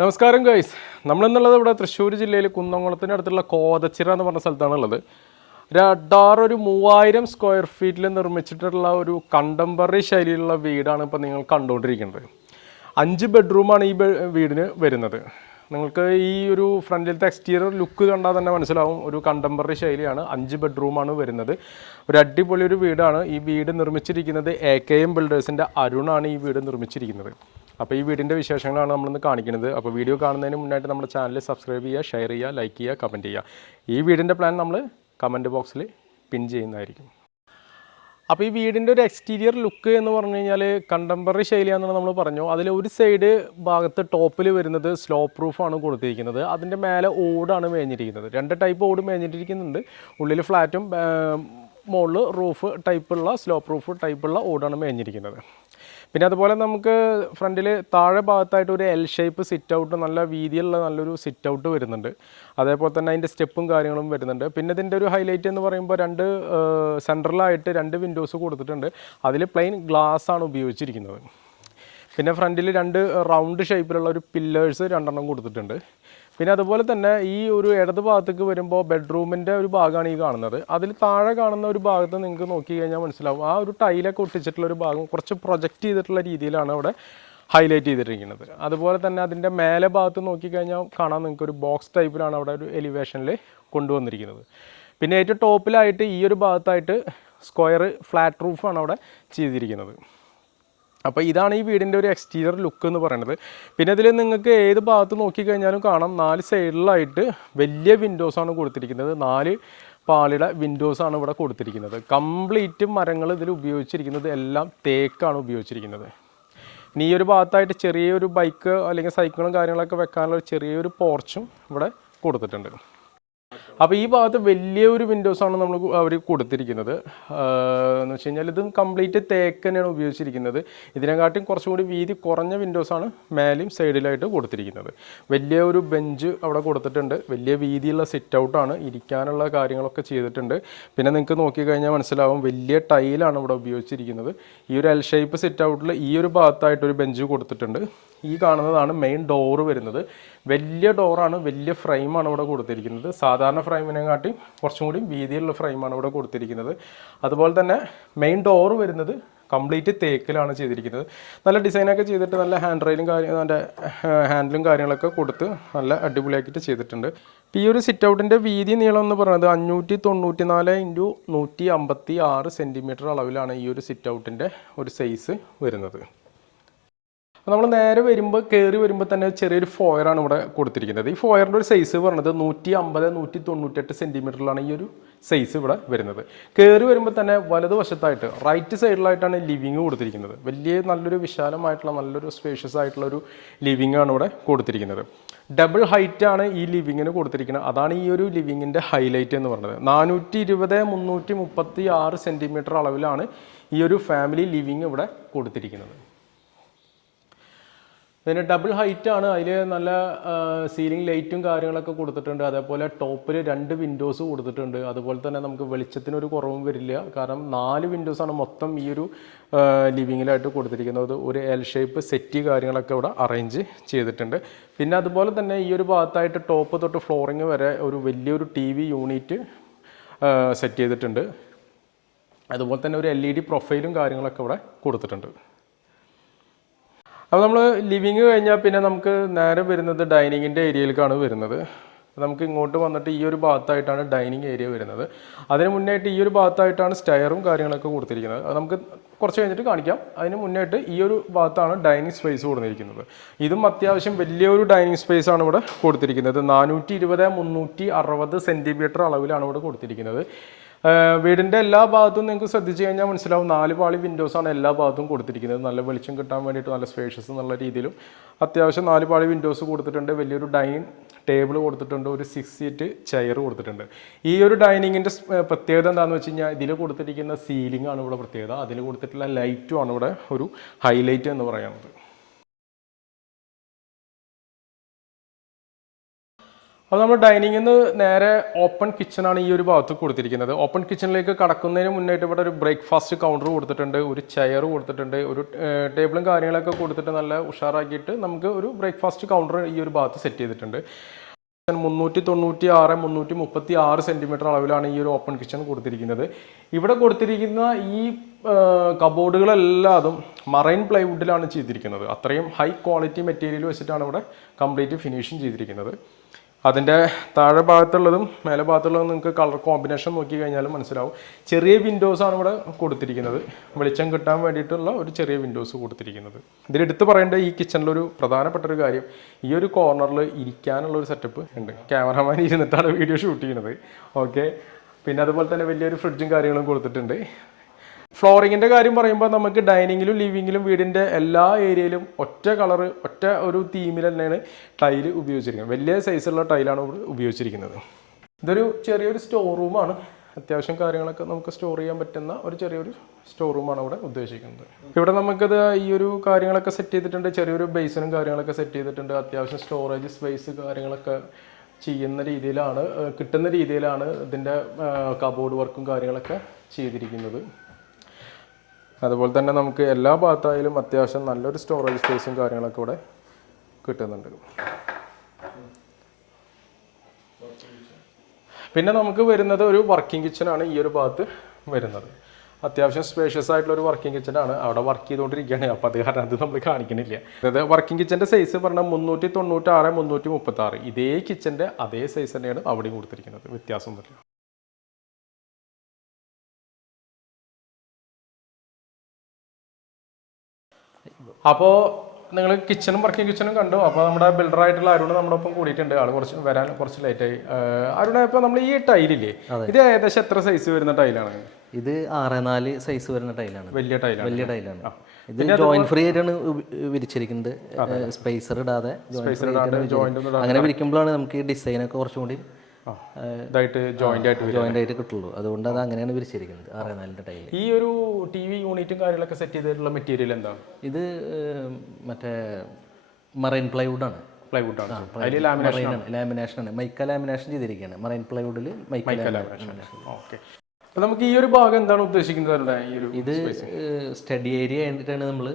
നമസ്കാരം ഗൈസ് നമ്മളെന്നുള്ളത് ഇവിടെ തൃശ്ശൂർ ജില്ലയിൽ കുന്നംകുളത്തിന്റെ അടുത്തുള്ള കോതച്ചിറ എന്ന് പറഞ്ഞ സ്ഥലത്താണ് ഉള്ളത് രണ്ടാർ ഒരു മൂവായിരം സ്ക്വയർ ഫീറ്റിൽ നിർമ്മിച്ചിട്ടുള്ള ഒരു കണ്ടംപററി ശൈലിയിലുള്ള വീടാണ് ഇപ്പോൾ നിങ്ങൾ കണ്ടുകൊണ്ടിരിക്കുന്നത്. അഞ്ച് ബെഡ്റൂമാണ് ഈ വീടിന് വരുന്നത്. നിങ്ങൾക്ക് ഈ ഒരു ഫ്രണ്ടിലത്തെ എക്സ്റ്റീരിയർ ലുക്ക് കണ്ടാൽ തന്നെ മനസ്സിലാവും. ഒരു കണ്ടംപററി ശൈലിയാണ് അഞ്ച് ബെഡ്റൂമാണ് വരുന്നത്. ഒരു അടിപൊളി ഒരു വീടാണ് ഈ വീട് നിർമ്മിച്ചിരിക്കുന്നത്. എ കെ എം ബിൽഡേഴ്സിന്റെ അരുണാണ് ഈ വീട് നിർമ്മിച്ചിരിക്കുന്നത്. അപ്പോൾ ഈ വീടിന്റെ വിശേഷങ്ങളാണ് നമ്മളിന്ന് കാണിക്കുന്നത്. അപ്പോൾ വീഡിയോ കാണുന്നതിന് മുന്നായിട്ട് നമ്മുടെ ചാനൽ സബ്സ്ക്രൈബ് ചെയ്യുക ഷെയർ ചെയ്യുക ലൈക്ക് ചെയ്യുക കമന്റ് ചെയ്യുക. ഈ വീടിന്റെ പ്ലാൻ നമ്മൾ കമന്റ് ബോക്സിൽ പിൻ ചെയ്യുന്നതായിരിക്കും. അപ്പോൾ ഈ വീടിന്റെ ഒരു എക്സ്റ്റീരിയർ ലുക്ക് എന്ന് പറഞ്ഞു കഴിഞ്ഞാൽ കണ്ടംപററി ശൈലിയാണെന്ന് നമ്മൾ പറഞ്ഞു അതിൽ ഒരു സൈഡ് ഭാഗത്ത് ടോപ്പിൽ വരുന്നത് സ്ലോ പ്രൂഫാണ് കൊടുത്തിരിക്കുന്നത്. അതിന്റെ മേലെ ഓടാണ് മേഞ്ഞിരിക്കുന്നത്. രണ്ട് ടൈപ്പ് ഓട് മേഞ്ഞിട്ടിരിക്കുന്നുണ്ട് ഉള്ളിൽ ഫ്ലാറ്റും മുകളിൽ റൂഫ് ടൈപ്പുള്ള സ്ലോ പ്രൂഫ് ടൈപ്പുള്ള ഓടാണ് മേഞ്ഞിരിക്കുന്നത്. പിന്നെ അതുപോലെ നമുക്ക് ഫ്രണ്ടിൽ താഴെ ഭാഗത്തായിട്ട് ഒരു എൽ ഷേപ്പ് സിറ്റ് ഔട്ട് നല്ല വീതിയുള്ള നല്ലൊരു സിറ്റ് ഔട്ട് വരുന്നുണ്ട്. അതേപോലെ തന്നെ അതിന്റെ സ്റ്റെപ്പും കാര്യങ്ങളും വരുന്നുണ്ട്. പിന്നെ ഇതിന്റെ ഒരു ഹൈലൈറ്റ് എന്ന് പറയുമ്പോൾ രണ്ട് സെൻട്രലായിട്ട് രണ്ട് വിൻഡോസ് കൊടുത്തിട്ടുണ്ട്. അതിൽ പ്ലെയിൻ ഗ്ലാസ് ആണ് ഉപയോഗിച്ചിരിക്കുന്നത്. പിന്നെ ഫ്രണ്ടിൽ രണ്ട് റൗണ്ട് ഷേപ്പിലുള്ള ഒരു പില്ലേഴ്സ് രണ്ടെണ്ണം കൊടുത്തിട്ടുണ്ട്. പിന്നെ അതുപോലെ തന്നെ ഈ ഒരു ഇടത് ഭാഗത്തേക്ക് വരുമ്പോൾ ബെഡ്റൂമിന്റെ ഒരു ഭാഗമാണ് ഈ കാണുന്നത്. അതിൽ താഴെ കാണുന്ന ഒരു ഭാഗത്ത് നിങ്ങൾക്ക് നോക്കി കഴിഞ്ഞാൽ മനസ്സിലാവും. ആ ഒരു ടൈലൊക്കെ ഒട്ടിച്ചിട്ടുള്ള ഒരു ഭാഗം കുറച്ച് പ്രൊജക്റ്റ് ചെയ്തിട്ടുള്ള രീതിയിലാണ് അവിടെ ഹൈലൈറ്റ് ചെയ്തിരിക്കുന്നത്. അതുപോലെ തന്നെ അതിന്റെ മേലെ ഭാഗത്ത് നോക്കിക്കഴിഞ്ഞാൽ കാണാൻ നിങ്ങൾക്ക് ഒരു ബോക്സ് ടൈപ്പിലാണ് അവിടെ ഒരു എലിവേഷനിൽ കൊണ്ടുവന്നിരിക്കുന്നത്. പിന്നെ ഏറ്റവും ടോപ്പിലായിട്ട് ഈ ഒരു ഭാഗത്തായിട്ട് സ്ക്വയർ ഫ്ലാറ്റ് റൂഫാണ് അവിടെ ചെയ്തിരിക്കുന്നത്. അപ്പോൾ ഇതാണ് ഈ വീടിന്റെ ഒരു എക്സ്റ്റീരിയർ ലുക്ക് എന്ന് പറയുന്നത് പിന്നെ ഇതിൽ നിങ്ങൾക്ക് ഏത് ഭാഗത്ത് നോക്കിക്കഴിഞ്ഞാലും കാണാം. നാല് സൈഡിലായിട്ട് വലിയ വിൻഡോസാണ് കൊടുത്തിരിക്കുന്നത്. നാല് പാളിയുടെ വിൻഡോസാണ് ഇവിടെ കൊടുത്തിരിക്കുന്നത്. കംപ്ലീറ്റ് മരങ്ങൾ ഇതിൽ ഉപയോഗിച്ചിരിക്കുന്നത് എല്ലാം തേക്കാണ് ഉപയോഗിച്ചിരിക്കുന്നത്. ഇനി ഈ ഒരു ഭാഗത്തായിട്ട് ചെറിയൊരു ബൈക്ക് അല്ലെങ്കിൽ സൈക്കിളും കാര്യങ്ങളൊക്കെ വെക്കാനുള്ള ചെറിയൊരു പോർച്ചും ഇവിടെ കൊടുത്തിട്ടുണ്ട്. അപ്പോൾ ഈ ഭാഗത്ത് വലിയ വലിയൊരു ആണ് നമ്മൾ അവർ കൊടുത്തിരിക്കുന്നത്. എന്ന് വെച്ച് കഴിഞ്ഞാൽ ഇത് കംപ്ലീറ്റ് തേക്ക് തന്നെയാണ് ഉപയോഗിച്ചിരിക്കുന്നത്. ഇതിനെക്കാട്ടും കുറച്ചും കൂടി വീതി കുറഞ്ഞ വിൻഡോസ് ആണ് മേലെയും സൈഡിലായിട്ട് കൊടുത്തിരിക്കുന്നത്. വലിയ ഒരു ബെഞ്ച് അവിടെ കൊടുത്തിട്ടുണ്ട്. വലിയ വീതിയുള്ള സിറ്റ് ഔട്ടാണ് ഇരിക്കാനുള്ള കാര്യങ്ങളൊക്കെ ചെയ്തിട്ടുണ്ട്. പിന്നെ നിങ്ങൾക്ക് നോക്കിക്കഴിഞ്ഞാൽ മനസ്സിലാവും വലിയ ടൈലാണ് ഇവിടെ ഉപയോഗിച്ചിരിക്കുന്നത്. ഈ ഒരു എൽ ഷേപ്പ് സിറ്റ് ഔട്ടിൽ ഈ ഒരു ഭാഗത്തായിട്ട് ഒരു ബെഞ്ച് കൊടുത്തിട്ടുണ്ട്. ഈ കാണുന്നതാണ് മെയിൻ ഡോറ് വരുന്നത്. വലിയ ഡോറാണ് വലിയ ഫ്രെയിമാണ് ഇവിടെ കൊടുത്തിരിക്കുന്നത്. സാധാരണ ഫ്രെയിമിനെക്കാട്ടി കുറച്ചും കൂടി വീതിയുള്ള ഫ്രെയിമാണ് ഇവിടെ കൊടുത്തിരിക്കുന്നത്. അതുപോലെ തന്നെ മെയിൻ ഡോർ വരുന്നത് കംപ്ലീറ്റ് തേക്കിലാണ് ചെയ്തിരിക്കുന്നത്. നല്ല ഡിസൈനൊക്കെ ചെയ്തിട്ട് നല്ല ഹാൻഡ് റൈലും കാര്യം അതിന്റെ ഹാൻഡിലും കാര്യങ്ങളൊക്കെ കൊടുത്ത് നല്ല അടിപൊളിയാക്കിയിട്ട് ചെയ്തിട്ടുണ്ട്. ഈ ഒരു സിറ്റ് ഔട്ടിന്റെ വീതി നീളം എന്ന് പറയുന്നത് അഞ്ഞൂറ്റി തൊണ്ണൂറ്റി നാല് ഇന്റു നൂറ്റി അമ്പത്തി ആറ് സെന്റിമീറ്റർ അളവിലാണ് ഈ ഒരു സിറ്റ് ഔട്ടിന്റെ ഒരു സൈസ് വരുന്നത്. അപ്പോൾ നമ്മൾ നേരെ വരുമ്പോൾ കയറി വരുമ്പോൾ തന്നെ ചെറിയൊരു ഫോയറാണ് ഇവിടെ കൊടുത്തിരിക്കുന്നത്. ഈ ഫോയറിന്റെ ഒരു സൈസ് പറഞ്ഞത് നൂറ്റി അമ്പത് നൂറ്റി തൊണ്ണൂറ്റെട്ട് സെന്റിമീറ്ററിലാണ് ഈ ഒരു സൈസ് ഇവിടെ വരുന്നത്. കയറി വരുമ്പോൾ തന്നെ വലതുവശത്തായിട്ട് റൈറ്റ് സൈഡിലായിട്ടാണ് ലിവിങ് കൊടുത്തിരിക്കുന്നത്. വലിയ നല്ലൊരു വിശാലമായിട്ടുള്ള നല്ലൊരു സ്പേഷ്യസ് ആയിട്ടുള്ള ഒരു ലിവിങ് ആണ് ഇവിടെ കൊടുത്തിരിക്കുന്നത്. ഡബിൾ ഹൈറ്റ് ആണ് ഈ ലിവിങ്ങിന് കൊടുത്തിരിക്കുന്നത്. അതാണ് ഈ ഒരു ലിവിങ്ങിന്റെ ഹൈലൈറ്റ് എന്ന് പറയുന്നത്. നാനൂറ്റി ഇരുപത് മുന്നൂറ്റി മുപ്പത്തി ആറ് സെന്റിമീറ്റർ അളവിലാണ് ഈ ഒരു ഫാമിലി ലിവിങ് ഇവിടെ കൊടുത്തിരിക്കുന്നത്. പിന്നെ ഡബിൾ ഹൈറ്റ് ആണ്. അതിൽ നല്ല സീലിംഗ് ലൈറ്റും കാര്യങ്ങളൊക്കെ കൊടുത്തിട്ടുണ്ട്. അതേപോലെ ടോപ്പിൽ രണ്ട് വിൻഡോസ് കൊടുത്തിട്ടുണ്ട്. അതുപോലെ തന്നെ നമുക്ക് വെളിച്ചത്തിനൊരു കുറവും വരില്ല. കാരണം നാല് വിൻഡോസ് ആണ് മൊത്തം ഈ ഒരു ലിവിങ്ങിലായിട്ട് കൊടുത്തിരിക്കുന്നത്. ഒരു എൽ ഷേപ്പ് സെറ്റ് കാര്യങ്ങളൊക്കെ ഇവിടെ അറേഞ്ച് ചെയ്തിട്ടുണ്ട്. പിന്നെ അതുപോലെ തന്നെ ഈ ഒരു ഭാഗത്തായിട്ട് ടോപ്പ് തൊട്ട് ഫ്ലോറിങ് വരെ ഒരു വലിയൊരു ടി വി യൂണിറ്റ് സെറ്റ് ചെയ്തിട്ടുണ്ട്. അതുപോലെ തന്നെ ഒരു എൽ ഇ ഡി പ്രൊഫൈലും കാര്യങ്ങളൊക്കെ ഇവിടെ കൊടുത്തിട്ടുണ്ട്. അപ്പോൾ നമ്മൾ ലിവിങ് കഴിഞ്ഞാൽ പിന്നെ നമുക്ക് നേരെ വരുന്നത് ഡൈനിങ്ങിന്റെ ഏരിയയിലേക്കാണ് വരുന്നത്. നമുക്ക് ഇങ്ങോട്ട് വന്നിട്ട് ഈ ഒരു ഭാഗത്തായിട്ടാണ് ഡൈനിങ് ഏരിയ വരുന്നത്. അതിന് മുന്നായിട്ട് ഈ ഒരു ഭാഗത്തായിട്ടാണ് സ്റ്റയറും കാര്യങ്ങളൊക്കെ കൊടുത്തിരിക്കുന്നത്. അത് നമുക്ക് കുറച്ച് കഴിഞ്ഞിട്ട് കാണിക്കാം. അതിന് മുന്നായിട്ട് ഈ ഒരു ഭാഗത്താണ് ഡൈനിങ് സ്പേസ് കൊടുത്തിരിക്കുന്നത് ഇതും അത്യാവശ്യം വലിയൊരു ഡൈനിങ് സ്പേസ് ആണ് ഇവിടെ കൊടുത്തിരിക്കുന്നത്. നാനൂറ്റി ഇരുപത് മുന്നൂറ്റി അറുപത് സെന്റിമീറ്റർ അളവിലാണ് ഇവിടെ കൊടുത്തിരിക്കുന്നത്. വീടിന്റെ എല്ലാ ഭാഗത്തും നിങ്ങൾക്ക് ശ്രദ്ധിച്ചു കഴിഞ്ഞാൽ മനസ്സിലാവും നാല് പാളി വിൻഡോസ് ആണ് എല്ലാ ഭാഗത്തും കൊടുത്തിരിക്കുന്നത്. നല്ല വെളിച്ചം കിട്ടാൻ വേണ്ടിയിട്ട് നല്ല സ്പേഷ്യസ് എന്നുള്ള രീതിയിലും അത്യാവശ്യം നാല് പാളി വിൻഡോസ് കൊടുത്തിട്ടുണ്ട്. വലിയൊരു ഡൈനിങ് ടേബിൾ കൊടുത്തിട്ടുണ്ട്. ഒരു സിക്സ് സീറ്റ് ചെയർ കൊടുത്തിട്ടുണ്ട്. ഈ ഒരു ഡൈനിങ്ങിന്റെ പ്രത്യേകത എന്താണെന്ന് വെച്ച് കഴിഞ്ഞാൽ ഇതിൽ കൊടുത്തിരിക്കുന്ന സീലിംഗ് ആണ് ഇവിടെ പ്രത്യേകത. അതിൽ കൊടുത്തിട്ടുള്ള ലൈറ്റും ആണ് ഇവിടെ ഒരു ഹൈലൈറ്റ് എന്ന് പറയുന്നത് അപ്പോൾ നമ്മൾ ഡൈനിങ്ങിൽ നിന്ന് നേരെ ഓപ്പൺ കിച്ചണാണ് ഈ ഒരു ഭാഗത്ത് കൊടുത്തിരിക്കുന്നത്. ഓപ്പൺ കിച്ചണിലേക്ക് കടക്കുന്നതിന് മുന്നായിട്ട് ഇവിടെ ഒരു ബ്രേക്ക്ഫാസ്റ്റ് കൗണ്ടർ കൊടുത്തിട്ടുണ്ട് ഒരു ചെയർ കൊടുത്തിട്ടുണ്ട് ഒരു ടേബിളും കാര്യങ്ങളൊക്കെ കൊടുത്തിട്ട് നല്ല ഉഷാറാക്കിയിട്ട് നമുക്ക് ഒരു ബ്രേക്ക്ഫാസ്റ്റ് കൗണ്ടർ ഈ ഒരു ഭാഗത്ത് സെറ്റ് ചെയ്തിട്ടുണ്ട്. മുന്നൂറ്റി തൊണ്ണൂറ്റി ആറ് മുന്നൂറ്റി മുപ്പത്തി ആറ് സെന്റിമീറ്റർ അളവിലാണ് ഈ ഒരു ഓപ്പൺ കിച്ചൺ കൊടുത്തിരിക്കുന്നത്. ഇവിടെ കൊടുത്തിരിക്കുന്ന ഈ കബോർഡുകളെല്ലാതും മറൈൻ പ്ലൈവുഡിലാണ് ചെയ്തിരിക്കുന്നത്. അത്രയും ഹൈ ക്വാളിറ്റി മെറ്റീരിയൽ വെച്ചിട്ടാണ് ഇവിടെ കംപ്ലീറ്റ് ഫിനിഷിങ് ചെയ്തിരിക്കുന്നത്. അതിന്റെ താഴെ ഭാഗത്തുള്ളതും മേലെ ഭാഗത്തുള്ളതും നിങ്ങൾക്ക് കളർ കോമ്പിനേഷൻ നോക്കി കഴിഞ്ഞാൽ മനസ്സിലാവും. ചെറിയ വിൻഡോസ് ആണ് ഇവിടെ കൊടുത്തിരിക്കുന്നത്. വെളിച്ചം കിട്ടാൻ വേണ്ടിയിട്ടുള്ള ഒരു ചെറിയ വിൻഡോസ് കൊടുത്തിരിക്കുന്നത്. ഇതിലെടുത്ത് പറയേണ്ട ഈ കിച്ചണിലൊരു പ്രധാനപ്പെട്ട ഒരു കാര്യം ഈ ഒരു കോർണറിൽ ഇരിക്കാനുള്ള ഒരു സെറ്റപ്പ് ഉണ്ട്. ക്യാമറമാൻ ഇരുന്നിട്ടാണ് വീഡിയോ ഷൂട്ട് ചെയ്യുന്നത്. ഓക്കെ പിന്നെ അതുപോലെ തന്നെ വലിയൊരു ഫ്രിഡ്ജും കാര്യങ്ങളും കൊടുത്തിട്ടുണ്ട്. ഫ്ലോറിങ്ങിന്റെ കാര്യം പറയുമ്പോൾ നമുക്ക് ഡൈനിങ്ങിലും ലിവിങ്ങിലും വീടിന്റെ എല്ലാ ഏരിയയിലും ഒറ്റ കളറ് ഒറ്റ ഒരു തീമിൽ തന്നെയാണ് ടൈൽ ഉപയോഗിച്ചിരിക്കുന്നത്. വലിയ സൈസുള്ള ടൈലാണ് ഉപയോഗിച്ചിരിക്കുന്നത്. ഇതൊരു ചെറിയൊരു സ്റ്റോർ റൂമാണ് അത്യാവശ്യം കാര്യങ്ങളൊക്കെ നമുക്ക് സ്റ്റോർ ചെയ്യാൻ പറ്റുന്ന ഒരു ചെറിയൊരു സ്റ്റോർ റൂമാണ് ഇവിടെ ഉദ്ദേശിക്കുന്നത്. ഇവിടെ നമുക്കത് ഈ ഒരു കാര്യങ്ങളൊക്കെ സെറ്റ് ചെയ്തിട്ടുണ്ട്. ചെറിയൊരു ബേസിനും കാര്യങ്ങളൊക്കെ സെറ്റ് ചെയ്തിട്ടുണ്ട്. അത്യാവശ്യം സ്റ്റോറേജ് സ്പേസ് കാര്യങ്ങളൊക്കെ ചെയ്യുന്ന രീതിയിലാണ് കിട്ടുന്ന രീതിയിലാണ് ഇതിന്റെ കബോർഡ് വർക്കും കാര്യങ്ങളൊക്കെ ചെയ്തിരിക്കുന്നത്. അതുപോലെ തന്നെ നമുക്ക് എല്ലാ ഭാഗത്തായാലും അത്യാവശ്യം നല്ലൊരു സ്റ്റോറേജ് സ്പേസും കാര്യങ്ങളൊക്കെ ഇവിടെ കിട്ടുന്നുണ്ട്. പിന്നെ നമുക്ക് വരുന്നത് ഒരു വർക്കിംഗ് കിച്ചണാണ് ഈ ഒരു ഭാഗത്ത് വരുന്നത്. അത്യാവശ്യം സ്പേഷ്യസ് ആയിട്ടുള്ള ഒരു വർക്കിംഗ് കിച്ചണാണ് അവിടെ വർക്ക് ചെയ്തുകൊണ്ടിരിക്കുകയാണ്. അപ്പോൾ അത് കാരണം അത് നമ്മൾ കാണിക്കണില്ല. അതായത് വർക്കിംഗ് കിച്ചന്റെ സൈസ് പറഞ്ഞാൽ മുന്നൂറ്റി തൊണ്ണൂറ്റി ആറ് മുന്നൂറ്റി മുപ്പത്തി ആറ് ഇതേ കിച്ചന്റെ അതേ സൈസ് തന്നെയാണ് അവിടെയും കൊടുത്തിരിക്കുന്നത്. വ്യത്യാസമൊന്നുമില്ല. അപ്പോൾ നിങ്ങൾ കിച്ചണും വർക്കിംഗ് കിച്ചണും കണ്ടു. അപ്പോൾ നമ്മുടെ ബിൽഡർ ആയിട്ടുള്ള അരുണ് നമ്മുടെ ഒപ്പം കൂടിയിട്ടുണ്ട്. ആൾ കുറച്ച് വരാൻ കുറച്ച് ലേറ്റായി ആയി. അരുണ ഇപ്പോൾ നമ്മൾ ഈ ടൈലില്ലേ ഇത് ഏകദേശം എത്ര സൈസ് വരുന്ന ടൈലാണ് ഇത് ആറ് നാല് സൈസ് വരുന്ന ടൈലാണ് വലിയ ടൈലാണ് വലിയ ടൈലാണ് ഇത് ജോയിന്റ് ഫ്രീ ആയിട്ടാണ് വിരിച്ചിരിക്കുന്നത്. സ്പേസർ ഇടാതെ. അങ്ങനെ വിരിക്കുമ്പോഴാണ് നമുക്ക് ഡിസൈനൊക്കെ കുറച്ചുകൂടി ഒക്കെ കുറച്ചും കൂടി ഇതായിട്ട് ജോയിന്റ് ആയിട്ട് ജോയിന്റ് ആയിട്ട് കിട്ടുള്ളൂ. അതുകൊണ്ട് അത് അങ്ങനെയാണ് വിരിച്ചിരിക്കുന്നത് ആറ് ടൈൽ ഈ ഒരു ടി വി യൂണിറ്റും കാര്യങ്ങളൊക്കെ സെറ്റ് ചെയ്തിട്ടുള്ള മെറ്റീരിയൽ എന്താണ് ഇത് മറ്റേ മറൈൻ പ്ലൈവുഡ് ആണ്. പ്ലൈവുഡ് ആണ്. അതിൽ ലാമിനേഷൻ ലാമിനേഷൻ ആണ്. മൈക്ക ലാമിനേഷൻ ചെയ്തിരിക്കുകയാണ്. മറൈൻ പ്ലൈവുഡിൽ മൈക്ക ലാമിനേഷൻ ഓക്കെ അപ്പോൾ നമുക്ക് ഈ ഒരു ഭാഗം എന്താണ് ഉദ്ദേശിക്കുന്നത് ഈ ഒരു ഇത് സ്റ്റഡി ഏരിയ ആയിട്ടാണ് നമ്മൾ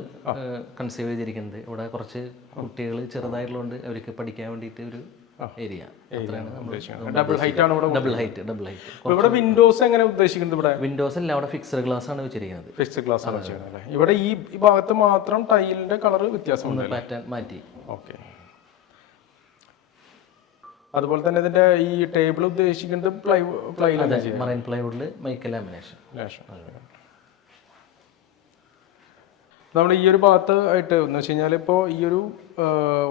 കൺസീവ് ചെയ്തിരിക്കുന്നത്. ഇവിടെ കുറച്ച് കുട്ടികൾ ചെറുതായിട്ടുള്ളതുകൊണ്ട് അവർക്ക് പഠിക്കാൻ വേണ്ടിയിട്ട് ഒരു ഏരിയ ഡബിൾ ഹൈറ്റ് ആണ് ഇവിടെ ഡബിൾ ഹൈറ്റ് ഡബിൾ ഹൈറ്റ് ഇവിടെ വിൻഡോസ് എങ്ങനെ ഉദ്ദേശിക്കുന്നത് ഇവിടെ? വിൻഡോസ് എല്ലാം അവിടെ ഫിക്സഡ് ഗ്ലാസ് ആണ് വെച്ചിരിക്കുന്നത്. ഫിക്സഡ് ഗ്ലാസ് ആണ് വെച്ചിരിക്കുന്നത് ഇവിടെ ഈ ഭാഗത്ത് മാത്രം ടൈലിന്റെ കളർ വ്യത്യാസമുണ്ട് പാറ്റേൺ മാറ്റി. ഓക്കെ അതുപോലെ തന്നെ ഇതിന്റെ ഈ ടേബിൾ ഉദ്ദേശിക്കുന്നത് പ്ലൈ പ്ലൈ മറൈൻ പ്ലൈവുഡിൽ മൈക്ക ലാമിനേഷൻ നമ്മൾ ഈ ഒരു ഭാഗത്ത് ആയിട്ട് എന്ന് വെച്ച് കഴിഞ്ഞാൽ ഇപ്പോൾ ഈ ഒരു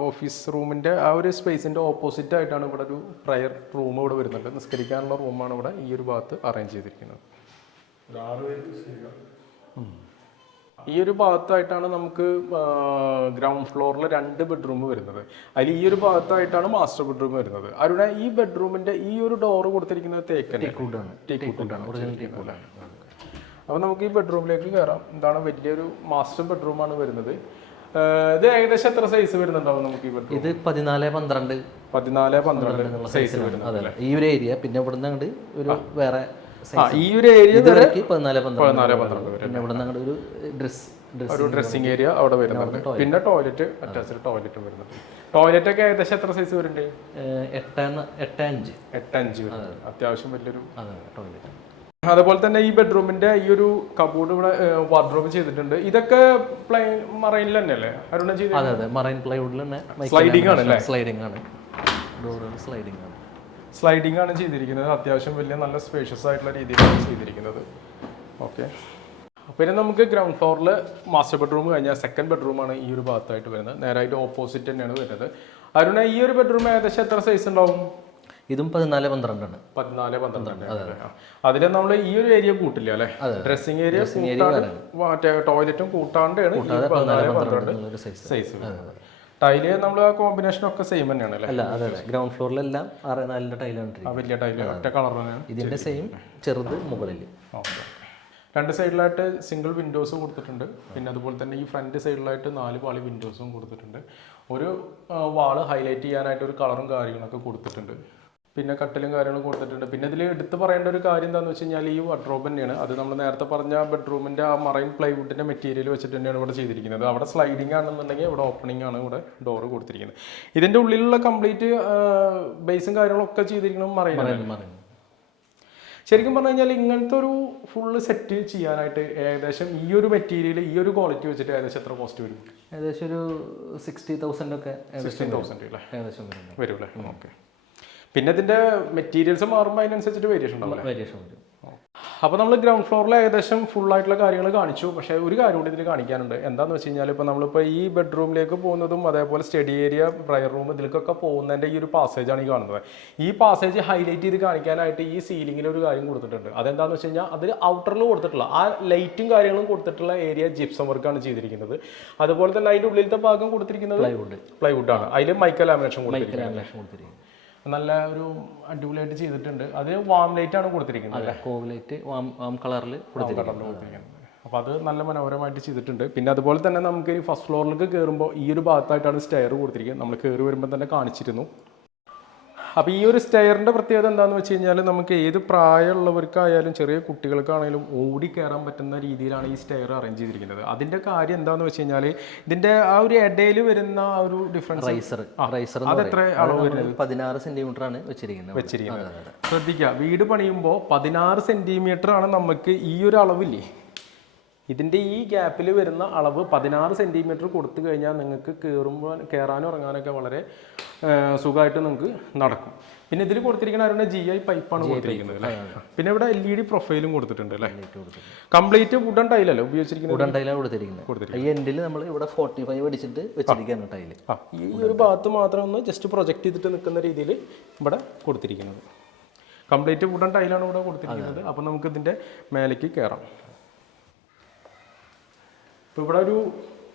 ഓഫീസ് റൂമിന്റെ ആ ഒരു സ്പേസിന്റെ ഓപ്പോസിറ്റ് ആയിട്ടാണ് ഇവിടെ ഒരു പ്രയർ റൂം ഇവിടെ വരുന്നുണ്ട് നിസ്കരിക്കാനുള്ള റൂമാണ് ഇവിടെ ഈ ഒരു ഭാഗത്ത് അറേഞ്ച് ചെയ്തിരിക്കുന്നത്. ഈ ഒരു ഭാഗത്തായിട്ടാണ് നമുക്ക് ഗ്രൗണ്ട് ഫ്ലോറിൽ രണ്ട് ബെഡ്റൂം വരുന്നത്. അതിൽ ഈ ഒരു ഭാഗത്തായിട്ടാണ് മാസ്റ്റർ ബെഡ്റൂം വരുന്നത്. അരുണ ഈ ബെഡ്റൂമിന്റെ ഈ ഒരു ഡോർ കൊടുത്തിരിക്കുന്നത് ടീക്കൂട്ടാണ് ഒറിജിനൽ ടീക്കൂട്ടാണ് അപ്പോൾ നമുക്ക് ഈ ബെഡ്റൂമിലേക്ക് കയറാം എന്താണ് വലിയൊരു മാസ്റ്റർ ബെഡ്റൂമാണ് വരുന്നത്. ഇത് ഏകദേശം എത്ര സൈസ് വരുന്നുണ്ടാവും നമുക്ക് ഈ ബെഡ്റൂം ഇത് പതിനാല് പന്ത്രണ്ട്. പതിനാല് പന്ത്രണ്ട് സൈസ് വരുന്നത് ഈ ഒരു ഏരിയ പിന്നെ ഇവിടുന്ന് അങ്ങോട്ട് ഒരു വേറെ ഈ ഒരു ഏരിയ പതിനാല് പന്ത്രണ്ട് പിന്നെ ഇവിടുന്ന് അങ്ങോട്ട് ഒരു ഡ്രസ് ഒരു ഡ്രസ്സിംഗ് ഏരിയ അവിടെ വരുന്നുണ്ട്. പിന്നെ ടോയ്ലറ്റ് അറ്റാച്ച്ഡ് ടോയ്ലറ്റും വരുന്നുണ്ട്. ടോയ്ലറ്റ് ഒക്കെ ഏകദേശം എത്ര സൈസ് വരുന്നുണ്ട്? എട്ട് എട്ടഞ്ച് എട്ട് അഞ്ച്. എട്ട് അഞ്ച് അത്യാവശ്യം വലിയൊരു ടോയ്ലറ്റ് അതുപോലെ തന്നെ ഈ ബെഡ്റൂമിന്റെ ഈ ഒരു കബോർഡ് ഇവിടെ വാർഡ്രോബ് ചെയ്തിട്ടുണ്ട്. ഇതൊക്കെ പ്ലെയിൻ മറൈനിൽ തന്നെയല്ലേ? അരുണ ചെയ്ത്? അതെ അതെ. മറൈൻ പ്ലൈവുഡിൽ തന്നെ സ്ലൈഡിംഗ് ആണ്? സ്ലൈഡിംഗ് ആണ്. ഡോറുകൾ സ്ലൈഡിംഗ് ആണ്. സ്ലൈഡിംഗ് ആണ് ചെയ്തിരിക്കുന്നത്. അത്യാവശ്യം വലിയ നല്ല സ്പേഷ്യസ് ആയിട്ടുള്ള രീതിയിലാണ് ചെയ്തിരിക്കുന്നത്. ഓക്കെ പിന്നെ നമുക്ക് ഗ്രൗണ്ട് ഫ്ലോറിൽ മാസ്റ്റർ ബെഡ്റൂം കഴിഞ്ഞാൽ സെക്കൻഡ് ബെഡ്റൂമാണ് ഈ ഒരു ഭാഗത്തായിട്ട് വരുന്നത്. നേരായിട്ട് ഓപ്പോസിറ്റ് തന്നെയാണ് വരുന്നത്. അരുണ ഈ ഒരു ബെഡ്റൂം ഏകദേശം എത്ര സൈസ് ഉണ്ടാവും? ഇതും പതിനാല് പന്ത്രണ്ടാണ് പതിനാല് പന്ത്രണ്ട് അതിൽ നമ്മൾ ഈ ഒരു ഏരിയ കൂട്ടില്ല അല്ലേ? ഡ്രസ്സിംഗ് ഏരിയ മറ്റേ ടോയ്ലറ്റും കൂട്ടാണ്ടാണ് ഈ പതിനാല് പന്ത്രണ്ട് സൈസ് ടൈൽ നമ്മൾ ആ കോമ്പിനേഷൻ ഒക്കെ സെയിം തന്നെയാണ് അല്ലേ? അല്ല അതെ അതെ. ഗ്രൗണ്ട് ഫ്ലോറിലെല്ലാം ആറ് നാലിന്റെ ടൈലാണ് ആ വലിയ ടൈൽ ഒറ്റ കളർ തന്നെയാണ് ഇതിന്റെ സെയിം ചെറുത് മുകളിൽ ഓക്കെ രണ്ട് സൈഡിലായിട്ട് സിംഗിൾ വിൻഡോസ് കൊടുത്തിട്ടുണ്ട്. പിന്നെ അതുപോലെ തന്നെ ഈ ഫ്രണ്ട് സൈഡിലായിട്ട് നാല് പാളി വിൻഡോസും കൊടുത്തിട്ടുണ്ട്. ഒരു വാൾ ഹൈലൈറ്റ് ചെയ്യാനായിട്ട് ഒരു കളറും കാര്യങ്ങളൊക്കെ കൊടുത്തിട്ടുണ്ട്. പിന്നെ കട്ടിലും കാര്യങ്ങളും കൊടുത്തിട്ടുണ്ട്. പിന്നെ ഇതിൽ എടുത്തു പറയേണ്ട ഒരു കാര്യം എന്താണെന്ന് വെച്ച് കഴിഞ്ഞാൽ ഈ വാർഡ്രോബ് തന്നെയാണ്. അത് നമ്മൾ നേരത്തെ പറഞ്ഞ ബെഡ്റൂമിന്റെ ആ മറൈൻ പ്ലൈവുഡിന്റെ മെറ്റീരിയൽ വെച്ചിട്ട് തന്നെയാണ് ഇവിടെ ചെയ്തിരിക്കുന്നത്. അവിടെ സ്ലൈഡിംഗ് ആണെന്നുണ്ടെങ്കിൽ ഇവിടെ ഓപ്പണിംഗ് ആണ് ഇവിടെ ഡോറ് കൊടുത്തിരിക്കുന്നത്. ഇതിന്റെ ഉള്ളിലുള്ള കംപ്ലീറ്റ് ബേസും കാര്യങ്ങളൊക്കെ ചെയ്തിരിക്കുന്നത് മറൈൻ ശരിക്കും പറഞ്ഞു കഴിഞ്ഞാൽ ഇങ്ങനത്തെ ഒരു ഫുള്ള് സെറ്റ് ചെയ്യാനായിട്ട് ഏകദേശം ഈ ഒരു മെറ്റീരിയൽ ഈ ഒരു ക്വാളിറ്റി വെച്ചിട്ട് ഏകദേശം എത്ര കോസ്റ്റ് വരും? ഏകദേശം ഒരു സിക്സ്റ്റി തൗസൻഡ് ഒക്കെ സിക്സ്റ്റീൻ തൗസൻഡ് അല്ലേ? ഏകദേശം വരും. വരും അല്ലേ ഓക്കെ. പിന്നെ ഇതിന്റെ മെറ്റീരിയൽസ് മാറുമ്പോൾ അതിനനുസരിച്ചിട്ട് വേരിയേഷൻ ഉണ്ടാവും വേരിയേഷൻ വരും. അപ്പോൾ നമ്മൾ ഗ്രൗണ്ട് ഫ്ലോറിൽ ഏകദേശം ഫുൾ ആയിട്ടുള്ള കാര്യങ്ങൾ കാണിച്ചു. പക്ഷേ ഒരു കാര്യം കൂടി ഇതിൽ കാണിക്കാനുണ്ട്. എന്താന്ന് വെച്ച് കഴിഞ്ഞാൽ ഇപ്പോൾ നമ്മളിപ്പോൾ ഈ ബെഡ്റൂമിലേക്ക് പോകുന്നതും അതേപോലെ സ്റ്റഡി ഏരിയ പ്രയർ റൂം ഇതിലേക്കൊക്കെ പോകുന്നതിന്റെ ഈ ഒരു പാസേജ് ആണ് ഈ കാണുന്നത്. ഈ പാസേജ് ഹൈലൈറ്റ് ചെയ്ത് കാണിക്കാനായിട്ട് ഈ സീലിംഗിൽ ഒരു കാര്യം കൊടുത്തിട്ടുണ്ട്. അതെന്താണെന്ന് വെച്ച് കഴിഞ്ഞാൽ അതിൽ ഔട്ടറിൽ കൊടുത്തിട്ടുള്ള ആ ലൈറ്റും കാര്യങ്ങളും കൊടുത്തിട്ടുള്ള ഏരിയ ജിപ്സം വർക്കാണ് ചെയ്തിരിക്കുന്നത്. അതുപോലെ തന്നെ അതിന്റെ ഉള്ളിലത്തെ ഭാഗം കൊടുത്തിരിക്കുന്നത് പ്ലൈവുഡ് പ്ലൈവുഡ് ആണ്. അതിൽ മൈക്കൽ ലാമിനേഷൻ കൊടുത്തിരിക്കുന്നത്. നല്ല ഒരു അടിപൊളിയായിട്ട് ചെയ്തിട്ടുണ്ട്. അത് വാം ലൈറ്റ് ആണ് കൊടുത്തിരിക്കുന്നത് കോവിലൈറ്റ് വാം വാം കളറിൽ കൊടുത്തിരിക്കുന്നത്. കൊടുത്തിരിക്കുന്നത്. അപ്പോൾ അത് നല്ല മനോഹരമായിട്ട് ചെയ്തിട്ടുണ്ട്. പിന്നെ അതുപോലെ തന്നെ നമുക്ക് ഈ ഫസ്റ്റ് ഫ്ലോറിലേക്ക് കയറുമ്പോൾ ഈ ഒരു ഭാഗത്തായിട്ടാണ് സ്റ്റെയർ കൊടുത്തിരിക്കുന്നത്. നമ്മൾ കയറി വരുമ്പോൾ തന്നെ കാണിച്ചിരുന്നു. അപ്പോൾ ഈ ഒരു സ്റ്റെയറിന്റെ പ്രത്യേകത എന്താണെന്ന് വെച്ച് കഴിഞ്ഞാൽ നമുക്ക് ഏത് പ്രായമുള്ളവർക്കായാലും ചെറിയ കുട്ടികൾക്കാണെങ്കിലും ഓടി കയറാൻ പറ്റുന്ന രീതിയിലാണ് ഈ സ്റ്റെയർ അറേഞ്ച് ചെയ്തിരിക്കുന്നത്. അതിന്റെ കാര്യം എന്താണെന്ന് വെച്ച് കഴിഞ്ഞാൽ ഇതിന്റെ ആ ഒരു ഇടയിൽ വരുന്ന ആ ഒരു ഡിഫറൻസ് റൈസർ റൈസർ അതെത്ര അളവ് വരുന്നത്. പതിനാറ് സെന്റിമീറ്റർ ആണ് വെച്ചിരിക്കുന്നത്. വെച്ചിരിക്കുന്നത്. ശ്രദ്ധിക്കുക വീട് പണിയുമ്പോൾ പതിനാറ് സെന്റിമീറ്റർ ആണ് നമുക്ക് ഈ ഒരു അളവില്ലേ? ഇതിന്റെ ഈ ഗ്യാപ്പിൽ വരുന്ന അളവ് പതിനാറ് സെന്റിമീറ്റർ കൊടുത്തു കഴിഞ്ഞാൽ നിങ്ങൾക്ക് കയറുമ്പോൾ കയറാനും ഇറങ്ങാനൊക്കെ വളരെ സുഖമായിട്ട് നിങ്ങൾക്ക് നടക്കും. പിന്നെ ഇതിൽ കൊടുത്തിരിക്കുന്ന ആരുടെ? ജി ഐ പൈപ്പാണ് കൊടുത്തിരിക്കുന്നത് അല്ലേ? പിന്നെ ഇവിടെ എൽ ഇ ഡി പ്രൊഫൈലും കൊടുത്തിട്ടുണ്ട് അല്ലേ? കംപ്ലീറ്റ് വുഡൻ ടൈലല്ലേ ഉപയോഗിച്ചിരിക്കുന്നത്? വുഡൻ ടൈലാണ് കൊടുത്തിരിക്കുന്നത്. ഈ എൻഡിൽ നമ്മൾ ഇവിടെ ഫോർട്ടി ഫൈവ് അടിച്ചിട്ട് വെച്ചിരിക്കുകയാണ് ടൈൽ ഈ ഒരു ഭാഗത്ത് മാത്രം ഒന്ന് ജസ്റ്റ് പ്രൊജക്റ്റ് ചെയ്തിട്ട് നിൽക്കുന്ന രീതിയിൽ ഇവിടെ കൊടുത്തിരിക്കുന്നത്. കംപ്ലീറ്റ് വുഡൻ ടൈലാണ് ഇവിടെ കൊടുത്തിരിക്കുന്നത്. അപ്പോൾ നമുക്ക് ഇതിന്റെ മേലേക്ക് കയറാം ഇപ്പോൾ ഇവിടെ ഒരു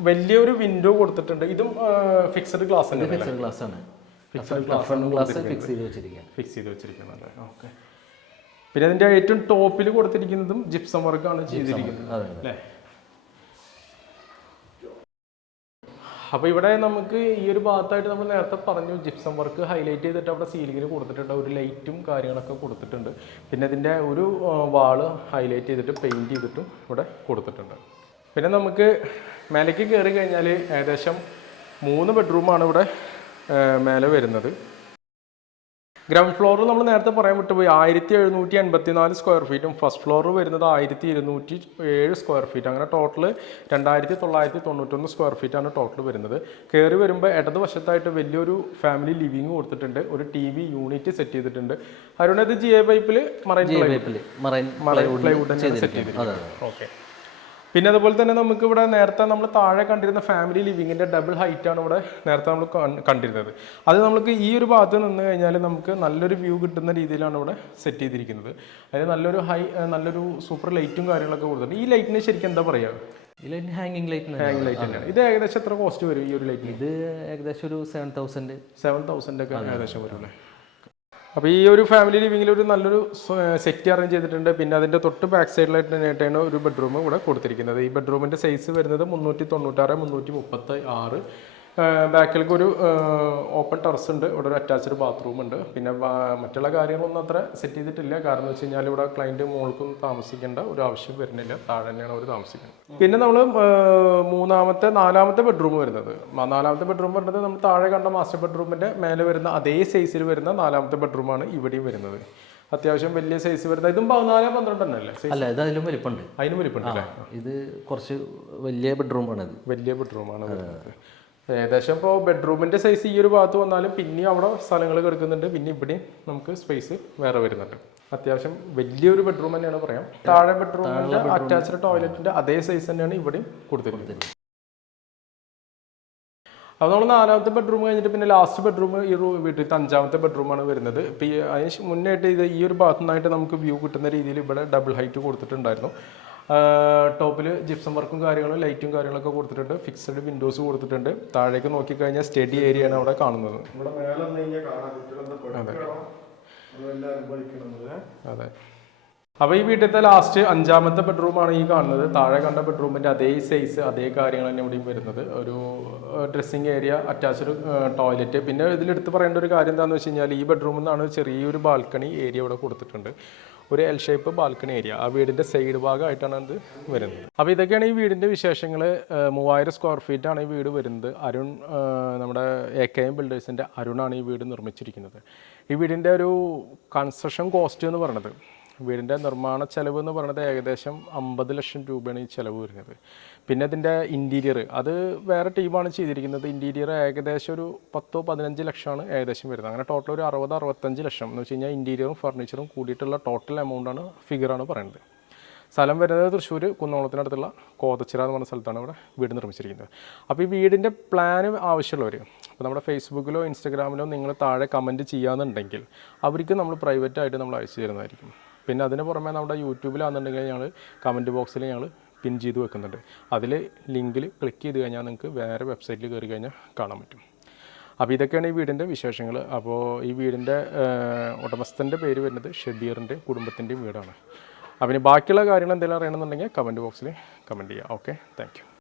വലിയൊരു വിൻഡോ കൊടുത്തിട്ടുണ്ട്. ഇതും ഫിക്സഡ് ഗ്ലാസ് തന്നെ ഫിക്സഡ് ഗ്ലാസ് ആണ്. ഫിക്സഡ് ഗ്ലാസ് ഫിക്സ് ചെയ്ത് വെച്ചിരിക്കുകയാണ്. ഫിക്സ് ചെയ്ത് വെച്ചിരിക്കുന്നത് ഓക്കെ പിന്നെ അതിന്റെ ഏറ്റവും ടോപ്പിൽ കൊടുത്തിരിക്കുന്നതും ജിപ്സം വർക്കാണ് ചെയ്തിരിക്കുന്നത് അപ്പൊ അല്ലേ? അപ്പോൾ ഇവിടെ നമുക്ക് ഈ ഒരു ഭാഗത്തായിട്ട് നമ്മൾ നേരത്തെ പറഞ്ഞു ജിപ്സം വർക്ക് ഹൈലൈറ്റ് ചെയ്തിട്ട് അവിടെ സീലിങ്ങിൽ കൊടുത്തിട്ടുണ്ട്. ഒരു ലൈറ്റും കാര്യങ്ങളൊക്കെ കൊടുത്തിട്ടുണ്ട്. പിന്നെ അതിന്റെ ഒരു വാൾ ഹൈലൈറ്റ് ചെയ്തിട്ട് പെയിന്റ് ചെയ്തിട്ടും ഇവിടെ കൊടുത്തിട്ടുണ്ട്. പിന്നെ നമുക്ക് മേലേക്ക് കയറി കഴിഞ്ഞാൽ ഏകദേശം മൂന്ന് ബെഡ്റൂമാണ് ഇവിടെ മേലെ വരുന്നത്. ഗ്രൗണ്ട് ഫ്ലോർ നമ്മൾ നേരത്തെ പറയാൻ വിട്ടുപോയി. ആയിരത്തി എഴുന്നൂറ്റി എൺപത്തി നാല് സ്ക്വയർ ഫീറ്റും ഫസ്റ്റ് ഫ്ലോർ വരുന്നത് ആയിരത്തി ഇരുന്നൂറ്റി ഏഴ് സ്ക്വയർ ഫീറ്റ് അങ്ങനെ ടോട്ടൽ രണ്ടായിരത്തി തൊള്ളായിരത്തി തൊണ്ണൂറ്റൊന്ന് സ്ക്വയർ ഫീറ്റാണ് ടോട്ടൽ വരുന്നത്. കയറി വരുമ്പോൾ ഇടത് വശത്തായിട്ട് വലിയൊരു ഫാമിലി ലിവിങ് കൊടുത്തിട്ടുണ്ട്. ഒരു ടി വി യൂണിറ്റ് സെറ്റ് ചെയ്തിട്ടുണ്ട്. അരുണത് ജി എ പൈപ്പിൽ മറൈൻ പൈപ്പിൽ മറൈൻ പ്ലൈവുഡ് സെറ്റ് ചെയ്തിട്ടുണ്ട് ഓക്കെ പിന്നെ അതുപോലെ തന്നെ നമുക്ക് ഇവിടെ നേരത്തെ നമ്മൾ താഴെ കണ്ടിരുന്ന ഫാമിലി ലിവിങ്ങിന്റെ ഡബിൾ ഹൈറ്റ് ആണ് ഇവിടെ നേരത്തെ നമ്മൾ കണ്ടിരുന്നത്. അത് നമുക്ക് ഈ ഒരു ഭാഗത്ത് നിന്ന് കഴിഞ്ഞാൽ നമുക്ക് നല്ലൊരു വ്യൂ കിട്ടുന്ന രീതിയിലാണ് ഇവിടെ സെറ്റ് ചെയ്തിരിക്കുന്നത്. അതിന് നല്ലൊരു ഹൈ നല്ലൊരു സൂപ്പർ ലൈറ്റും കാര്യങ്ങളൊക്കെ കൊടുത്തിട്ടുണ്ട്. ഈ ലൈറ്റിന് ശരിക്കും എന്താ പറയുക ഇതിൽ ഹാങ്ങിങ് ലൈറ്റ് ഹാങ്ങിങ് ലൈറ്റ് തന്നെയാണ്. ഇത് ഏകദേശം എത്ര കോസ്റ്റ് വരും ഈ ഒരു ലൈറ്റിന് ഇത് ഏകദേശം ഒരു സെവൻ തൗസൻഡ് സെവൻ തൗസൻഡ് ഒക്കെ ഏകദേശം വരും അല്ലേ? അപ്പോൾ ഈ ഒരു ഫാമിലി ലിവിങ്ങിൽ ഒരു നല്ലൊരു സെറ്റ് അറേഞ്ച് ചെയ്തിട്ടുണ്ട്. പിന്നെ അതിന്റെ തൊട്ട് ബാക്ക് സൈഡിലായിട്ട് തന്നെയായിട്ടാണ് ഒരു ബെഡ്റൂം ഇവിടെ കൊടുത്തിരിക്കുന്നത്. ഈ ബെഡ്റൂമിന്റെ സൈസ് വരുന്നത് മുന്നൂറ്റി തൊണ്ണൂറ്റാറ് മുന്നൂറ്റി മുപ്പത്തി ആറ് ബാക്കിലേക്ക് ഒരു ഓപ്പൺ ടെറസ് ഉണ്ട്. ഇവിടെ ഒരു അറ്റാച്ച്ഡ് ബാത്റൂം ഉണ്ട്. പിന്നെ മറ്റുള്ള കാര്യങ്ങളൊന്നും അത്ര സെറ്റ് ചെയ്തിട്ടില്ല. കാരണം എന്ന് വെച്ച് കഴിഞ്ഞാൽ ഇവിടെ ക്ലയന്റ് മുകൾക്കൊന്നും താമസിക്കേണ്ട ഒരു ആവശ്യം വരുന്നില്ല. താഴെ തന്നെയാണ് അവർ താമസിക്കുന്നത്. പിന്നെ നമ്മൾ മൂന്നാമത്തെ നാലാമത്തെ ബെഡ്റൂം വരുന്നത്. നാലാമത്തെ ബെഡ്റൂം വരുന്നത് നമ്മൾ താഴെ കണ്ട മാസ്റ്റർ ബെഡ്റൂമിന്റെ മേലെ വരുന്ന അതേ സൈസിൽ വരുന്ന നാലാമത്തെ ബെഡ്റൂമാണ് ഇവിടെയും വരുന്നത്. അത്യാവശ്യം വലിയ സൈസ് വരുന്ന ഇതും പതിനാല് പന്ത്രണ്ട് അല്ല? ഇത് അതിലും വലിപ്പമുണ്ട്. അതിലും വലിപ്പമുണ്ട് അല്ലേ? ഇത് കുറച്ച് വലിയ ബെഡ്റൂമാണ് വലിയ ബെഡ്റൂമാണ് ഏകദേശം ഇപ്പോൾ ബെഡ്റൂമിന്റെ സൈസ് ഈ ഒരു ഭാഗത്ത് വന്നാലും പിന്നെയും അവിടെ സ്ഥലങ്ങൾ കിടക്കുന്നുണ്ട്. പിന്നെ ഇവിടെയും നമുക്ക് സ്പേസ് വേറെ വരുന്നുണ്ട്. അത്യാവശ്യം വലിയൊരു ബെഡ്റൂം തന്നെയാണ് പറയാം. താഴെ ബെഡ്റൂമിന്റെ അറ്റാച്ച്ഡ് ടോയ്ലറ്റിന്റെ അതേ സൈസ് തന്നെയാണ് ഇവിടെയും കൊടുത്തിരിക്കുന്നത്. അപ്പോൾ നമ്മൾ നാലാമത്തെ ബെഡ്റൂം കഴിഞ്ഞിട്ട് പിന്നെ ലാസ്റ്റ് ബെഡ്റൂം ഈ റൂ വീട്ടിലത്തെ അഞ്ചാമത്തെ ബെഡ്റൂമാണ് വരുന്നത്. ഇപ്പോൾ ഈ അതിന് ശ് മുന്നായിട്ട് ഇത് ഈ ഒരു ഭാഗത്തു നിന്നായിട്ട് നമുക്ക് വ്യൂ കിട്ടുന്ന രീതിയിൽ ഇവിടെ ഡബിൾ ഹൈറ്റ് കൊടുത്തിട്ടുണ്ടായിരുന്നു. ടോപ്പിൽ ജിപ്സം വർക്കും കാര്യങ്ങളും ലൈറ്റും കാര്യങ്ങളൊക്കെ കൊടുത്തിട്ടുണ്ട്. ഫിക്സഡ് വിൻഡോസ് കൊടുത്തിട്ടുണ്ട്. താഴേക്ക് നോക്കിക്കഴിഞ്ഞാൽ സ്റ്റഡി ഏരിയ ആണ് അവിടെ കാണുന്നത്. അതെ. അതെ. അപ്പോൾ ഈ വീട്ടിലത്തെ ലാസ്റ്റ് അഞ്ചാമത്തെ ബെഡ്റൂമാണ് ഈ കാണുന്നത്. താഴെ കണ്ട ബെഡ്റൂമിന്റെ അതേ സൈസ് അതേ കാര്യങ്ങൾ തന്നെ ഇവിടെയും വരുന്നത്. ഒരു ഡ്രസ്സിങ് ഏരിയ അറ്റാച്ച്ഡ് ടോയ്ലറ്റ് പിന്നെ ഇതിലെടുത്ത് പറയേണ്ട ഒരു കാര്യം എന്താണെന്ന് വെച്ച് കഴിഞ്ഞാൽ ഈ ബെഡ്റൂമിൽ നിന്നാണ് ചെറിയൊരു ബാൽക്കണി ഏരിയ ഇവിടെ കൊടുത്തിട്ടുണ്ട്. ഒരു എൽ ഷേപ്പ് ബാൽക്കണി ഏരിയ ആ വീടിന്റെ സൈഡ് ഭാഗമായിട്ടാണ് അത് വരുന്നത്. അപ്പോൾ ഇതൊക്കെയാണ് ഈ വീടിന്റെ വിശേഷങ്ങൾ മൂവായിരം സ്ക്വയർ ഫീറ്റ് ആണ് ഈ വീട് വരുന്നത്. അരുൺ നമ്മുടെ എ കെ എം ബിൽഡേഴ്സിന്റെ അരുണാണ് ഈ വീട് നിർമ്മിച്ചിരിക്കുന്നത്. ഈ വീടിന്റെ ഒരു കൺസ്ട്രക്ഷൻ കോസ്റ്റ് എന്ന് പറയുന്നത് വീടിന്റെ നിർമ്മാണ ചെലവ് എന്ന് പറയുന്നത് ഏകദേശം അമ്പത് ലക്ഷം രൂപയാണ് ഈ ചിലവ് വരുന്നത്. പിന്നെ അതിന്റെ ഇന്റീരിയർ അത് വേറെ ടീമാണ് ചെയ്തിരിക്കുന്നത്. ഇന്റീരിയർ ഏകദേശം ഒരു പത്തോ പതിനഞ്ച് ലക്ഷമാണ് ഏകദേശം വരുന്നത്. അങ്ങനെ ടോട്ടൽ ഒരു അറുപത് അറുപത്തഞ്ച് ലക്ഷം. എന്ന് വെച്ച് കഴിഞ്ഞാൽ ഇന്റീരിയറും ഫർണിച്ചറും കൂടിയിട്ടുള്ള ടോട്ടൽ എമൗണ്ടാണ് ഫിഗറാണ് പറയുന്നത്. സ്ഥലം വരുന്നത് തൃശ്ശൂർ കുന്നോളത്തിനടുത്തുള്ള കോതച്ചിറ എന്ന് പറഞ്ഞ സ്ഥലത്താണ് ഇവിടെ വീട് നിർമ്മിച്ചിരിക്കുന്നത്. അപ്പോൾ ഈ വീടിന്റെ പ്ലാന് ആവശ്യമുള്ളവർ അപ്പോൾ നമ്മുടെ ഫേസ്ബുക്കിലോ ഇൻസ്റ്റാഗ്രാമിലോ നിങ്ങൾ താഴെ കമന്റ് ചെയ്യാന്നുണ്ടെങ്കിൽ അവർക്ക് നമ്മൾ പ്രൈവറ്റായിട്ട് നമ്മൾ അയച്ചു തരുന്നതായിരിക്കും. പിന്നെ അതിന് പുറമെ നമ്മുടെ യൂട്യൂബിലാണെന്നുണ്ടെങ്കിൽ ഞങ്ങൾ കമന്റ് ബോക്സിൽ ഞങ്ങൾ പിൻ ചെയ്ത് വെക്കുന്നുണ്ട്. അതിൽ ലിങ്കിൽ ക്ലിക്ക് ചെയ്ത് കഴിഞ്ഞാൽ നിങ്ങൾക്ക് വേറെ വെബ്സൈറ്റിൽ കയറി കഴിഞ്ഞാൽ കാണാൻ പറ്റും. അപ്പോൾ ഇതൊക്കെയാണ് ഈ വീടിന്റെ വിശേഷങ്ങൾ. അപ്പോൾ ഈ വീടിന്റെ ഉടമസ്ഥന്റെ പേര് വരുന്നത് ഷബീറിന്റെ കുടുംബത്തിന്റെ വീടാണ്. അപ്പം ഇനി ബാക്കിയുള്ള കാര്യങ്ങൾ എന്തെങ്കിലും അറിയണമെന്നുണ്ടെങ്കിൽ കമന്റ് ബോക്സിൽ കമന്റ് ചെയ്യുക. ഓക്കെ? താങ്ക്